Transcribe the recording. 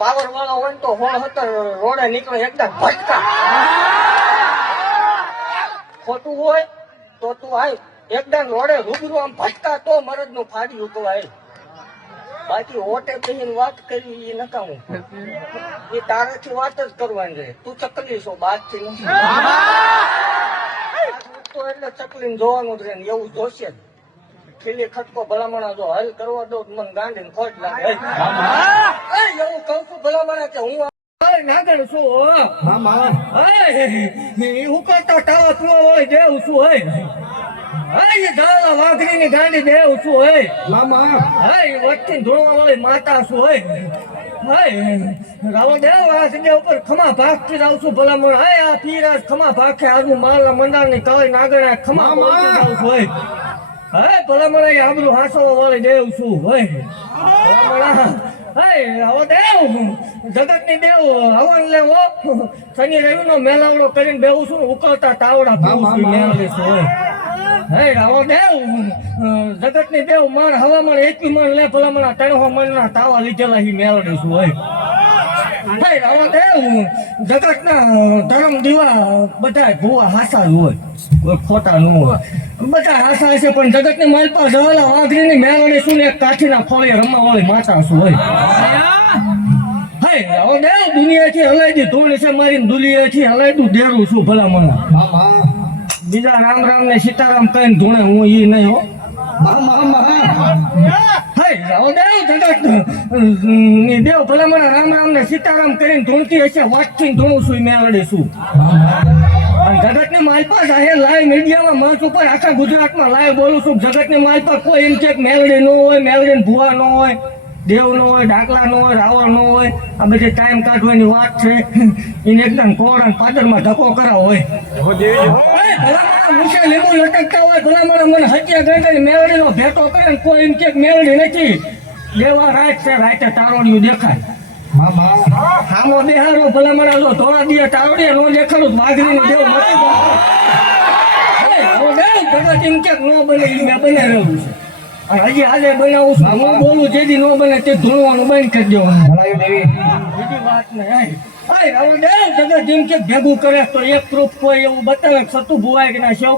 Power વાળો હોય ને તો 16-17 રોડે નીકળે એકદમ ભટકા. ખોટું હોય તો તું આય એકદમ રોડે રૂબરૂ આમ ભટકા તો મરદ નું ફાડ્યું કવાય. બાકી ઓટે બેહીને વાત કરી એ નકામું. એ તારાથી વાત જ કરવાની છે. તું ચકલી છો બાદથી નથી. એટલે ચકલીને જોવાનું જ રહે ને એવું જોશે જ. ખીલી ખટકો ભલામણા જો હલ કરવા દો મને ગાંડીને ખોટ લાગે. એવું કઉ છું ભલામણા કે હું નાગર છું. ઉકળતા ટાવા પીવા વાળી દેવું છું. વાઘરી ની ગાંડી દેવું છું. વચ્ચે ધોળવા વાળી માતા છું. રાવો દેવ આ જગ્યા ઉપર ખમા ભાગતી જાઉં છું. ભલામણ આ પીરાજ ખમા ભાગે આજુ માલા મંડાર ની કઈ નાગર ખમા ભાગતી જાઉં છું. ભલામણ આબરું હાસવા વાળી દેવ છું. જગત ની દેવ હવન લેવો શનિ રવિ નો મેલાવડો કરીને બેવું છું. ઉકળતા તાવડા મેળવી છું. રાવો દેવ જગત ની દેવ મણ હવામણ 21 મણ લે ભલામણ 300 મણ ના તાવા લીધેલા મેળવી છું. રાવો દેવ જગત ના ધર્મ દીવા બધા ભૂવા હાસા જ હોય, કોઈ ખોટા ન હોય. બધા હાસા છે પણ જગત ની માલપા જવાલા વાઘરી ની મેળવી છું ને એક કાઠીના ફળે રમવા વાળી માતા છું. દુનિયાથી હલાઈ ધોણી છે મારી દુનિયાથી હલાઈ દઉં દેરું છું. ભલામણ બીજા રામ રામ ને સીતારામ કહીને ધોણે હું ઈ નહીં હો. દેવ ભલામણ રામ રામ ને સીતારામ કરીને ધૂણતી હશે વાટથી ધોણું છું મેળડી છું. જગત ને માલપા છે લાઈવ મીડિયામાં મંચ ઉપર આખા ગુજરાતમાં લાઈવ બોલું છું. જગત ની માલપા કોઈ એમ છે મેલડી ન હોય, મેલડી ભૂવા ન હોય, દેવ નો હોય, ડાકલા નો હોય, રાવણ નો હોય. આ બધી ટાઈમ કાઢવાની વાત છે. એને એકદમ કોરણ પાદરમાં ધક્કો કરાવ હોય. મુશે લીંબુ લટકતા હોય ભલામણ મને હત્યા કરી મેલડી નો ભેટો કરે કોઈ એમ કે મેલડી નથી. દેવા રાત છે રાતે તારોડિયું દેખાય. હામો બેહારો ભલામણ જો ધોળા દિયા તારોડિયા નો દેખાડું બાજરી નો દેવ નથી. જગત એમ કે નો બને મેં બનાવેલું છે. હજી આજે બનાવું છું. હું બોલું જેથી ન બને તે ધોવાનું બંધ કરી દેવાનું. બીજી વાત નહીં. જગત જેમ કે ભેગું કરે તો એક પ્રૂફ કોઈ એવું બતાવે સતુ ભુવાય કે ના સેવ